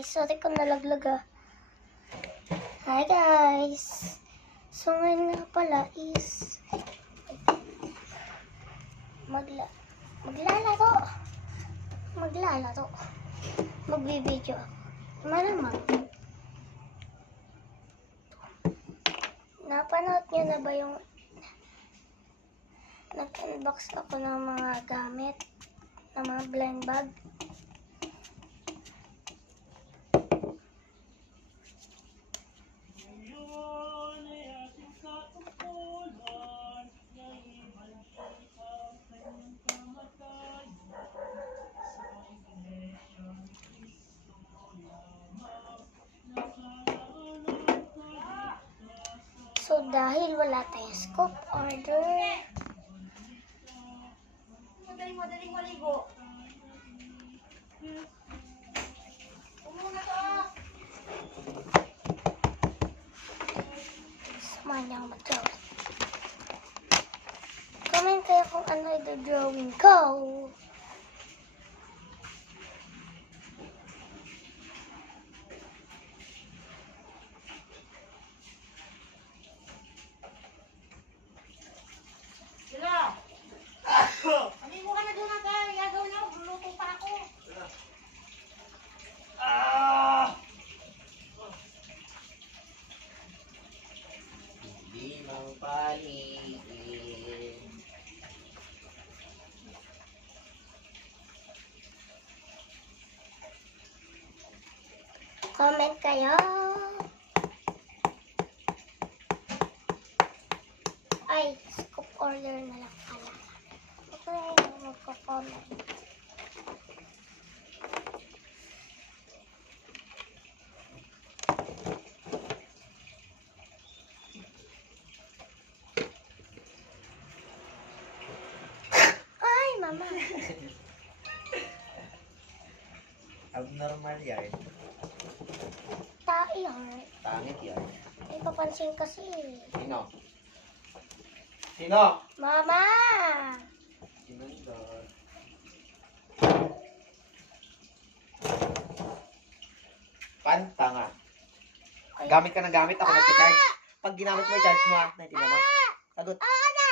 guys, sorry kung nalaglag ah. Hi guys. So ngayon nga pala is maglalaro. Magbibideo ako. Malamang. Napanood niyo na ba yung nag-unbox ako ng mga gamit, ng mga blind bag? So, dahil wala tayong scoop order, Madaling maligo. Umuna to. samahan niyo ako mag-drawing. Comment kayo kung ano yung drawing ko. Sila. Amigo ka na doon natin. Gagawin niyo. Luluto pa ako. Hindi mo paligid. Comment kayo. Ay, scoop order na lang pala. Okay, magko-comment. Ay, mama. Abnormal yan. Tayo. Pangit yan. Ay, papansin kasi. Sino? Sino? Mama! Sinundot. Panta nga. Ay. Gamit ka ng gamit, ako nagpa-charge. Pag ginamit mo, i-charge mo ha. Naintindihan mo? Sagot. Oo na!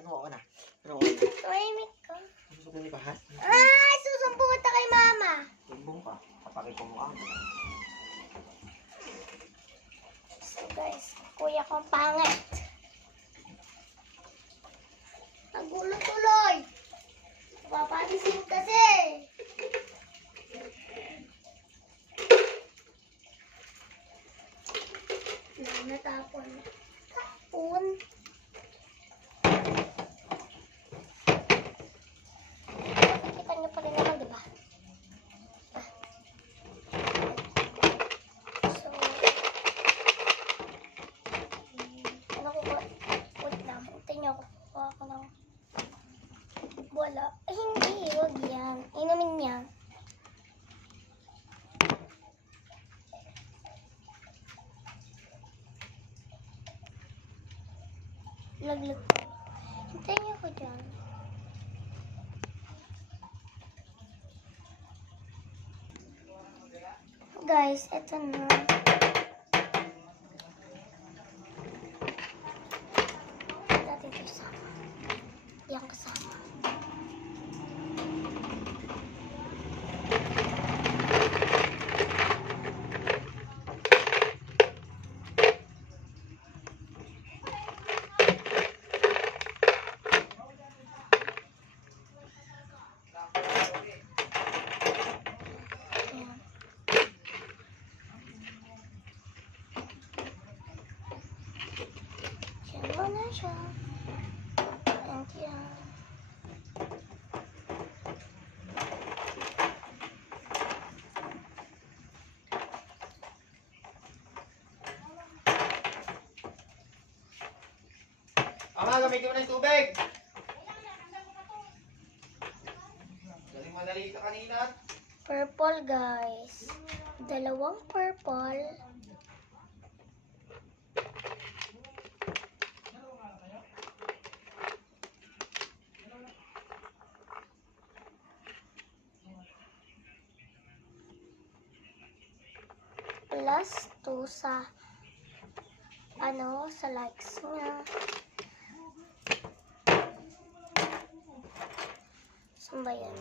Ano ako na? Ano ako na? Tumahimik ka. Susukin ni Pahat? Ay, susumbong kita kay mama. Sumbong ka. Kapakit ko mukha mo. So guys, kuya kong pangit. Nagulo tuloy. Papalisin kasi. Natapon. Tapon. Nakikita niyo pa rin naman, di ba? So, ano ko ba? Wait lang. Hintayin niyo ako. Kuha ako ng bola. Ay, hindi. Huwag yan. Inumin niya. Laglag ko. Hintayin niyo ako dyan. Guys, eto na. Dati ito kasama. Yang kasama. Ayan. Diyan mo na siya. And yan. Ama, gamitin mo na yung tubig! Galing madali ka kanina. Purple, guys. Dalawang purple. plus 2 sa sa likes niya. Saan ba yan?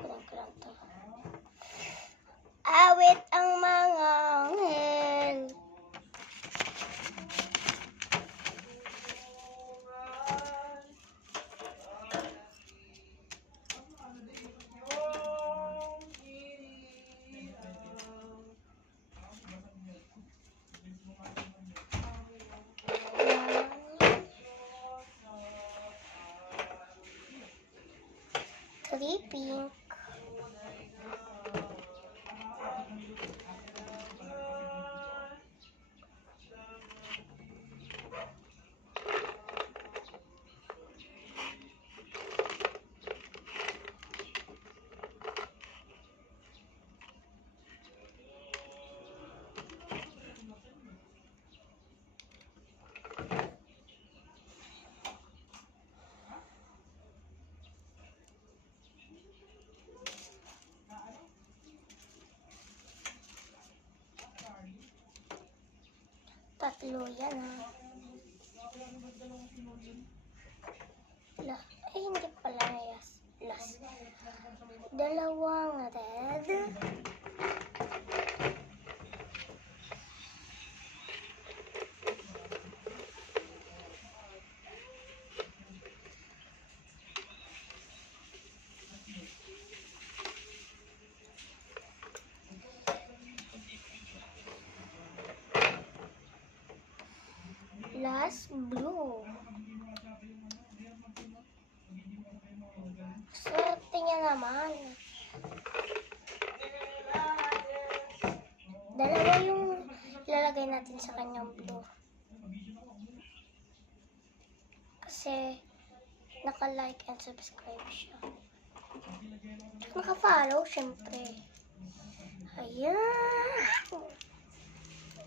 Kulang to. Awit ang mga anghel. Three pink. Tatlo yan Ay, hindi pala last. Dalawang red. Last blue. Swerte niya naman. Dalawa yung ilalagay natin sa kanyang blue. Kasi naka-like and subscribe siya. Naka-follow, syempre. Ayan.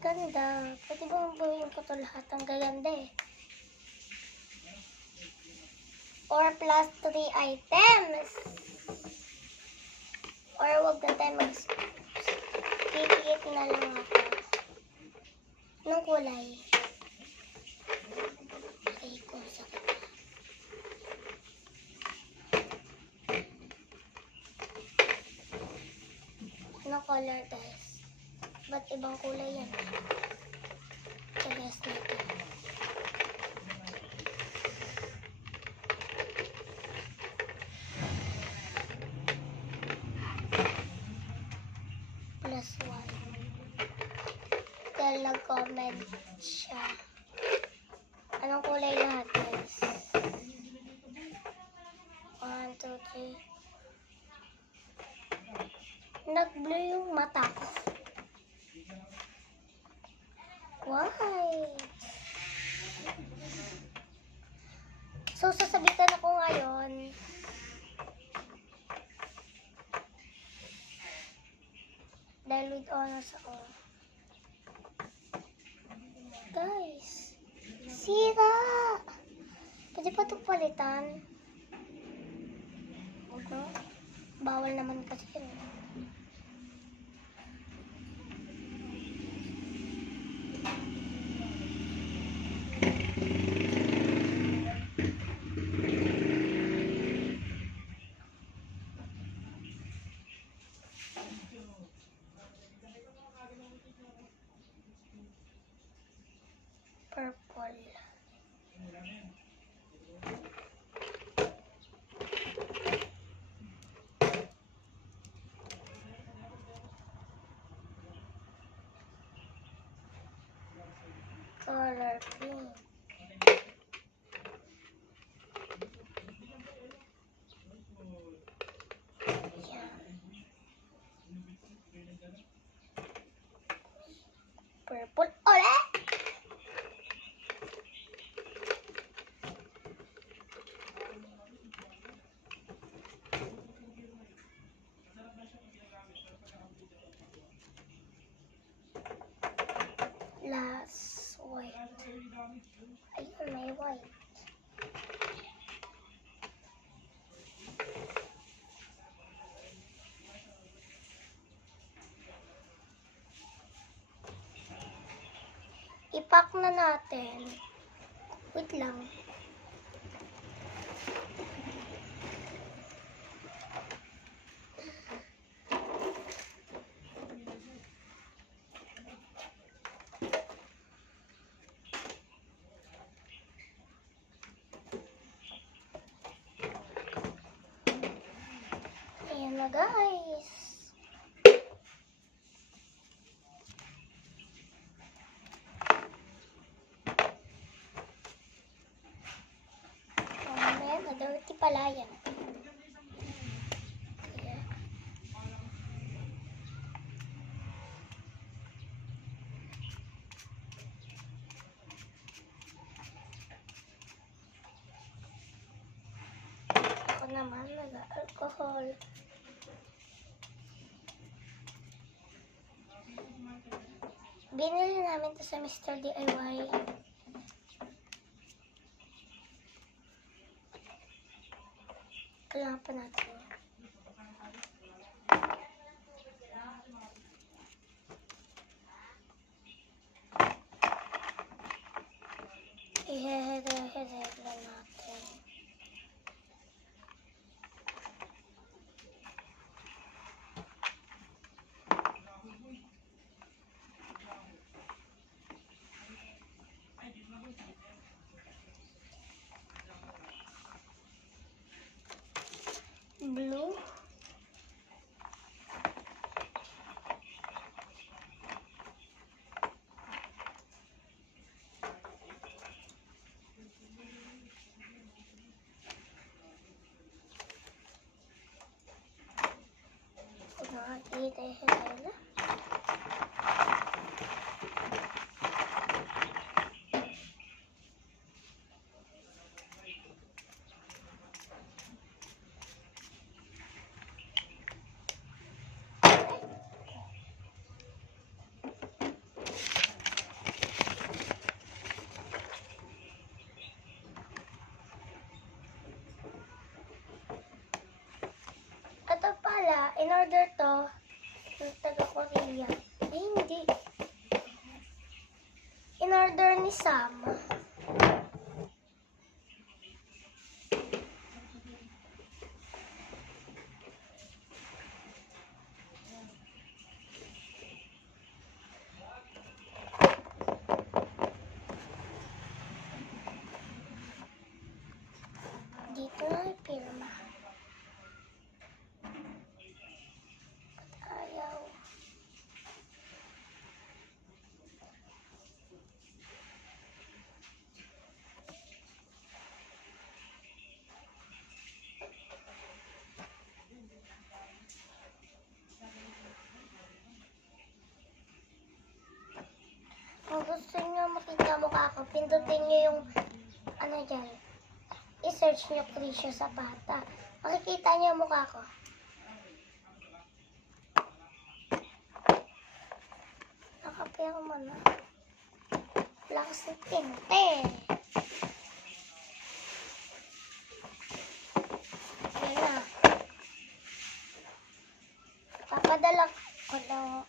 Ganda. Pwede bang buuin ko ito lahat? Ang gaganda eh. Or plus 3 items. Or wag na tayo mag-pipit na lang ako. Anong kulay? Ay, kung sakit na. Anong color guys? Ba't ibang kulay yan? Parehas natin. Plus 1. Dahil nag-comment siya. Anong kulay lahat guys? 1, 2, 3. Nag-blue yung mata ko. Why? So, sasabitan ako ngayon. Dahil with honors ako. Guys, sira! Pwede pa ito palitan? No? Bawal naman kasi yun. Purple. Color pink. Purple. Ole! Last white. Ayun, may white. I-pack na natin. Wait lang. Ayan na guys. Ayan, na-dirty pala yan. Ayan. Ako naman, nag-alcohol. Binili namin to sa Mr. DIY. Kailangan pa natin. Ihehere lang natin. Blue. Ihehere. Ito pala, in order to, yung taga-Korea. Ay, hindi. In order ni Sam. Dito na yung pirma. Ayaw. Kung gusto nyo makita mukha ko, pindutin nyo yung ano dyan. I-search nyo Krisha Zapata. Makikita nyo yung mukha ko. Nakapero mo na. Wala kasi tinte. Ayan na. Papadala ko lang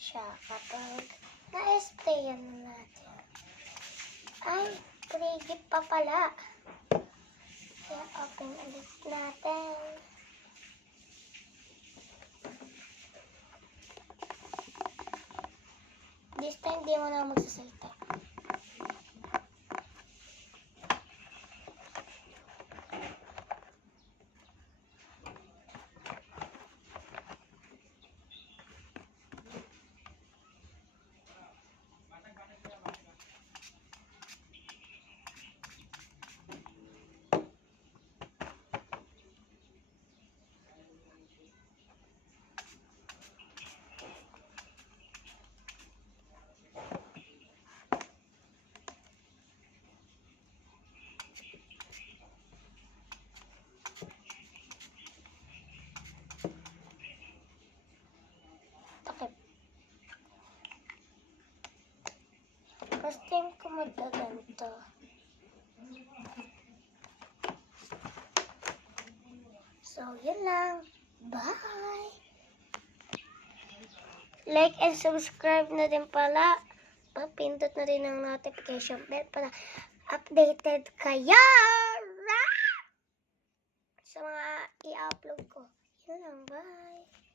siya kapag na-sprayan na natin. Ay, frigid pa pala. Kaya open ulit natin. This time, di mo na magsasalita. First time ko magdaganto. So, yun lang. Bye! Like and subscribe na din pala Pindot na rin ang notification bell para updated kayo sa mga i-upload ko. Yun lang, bye!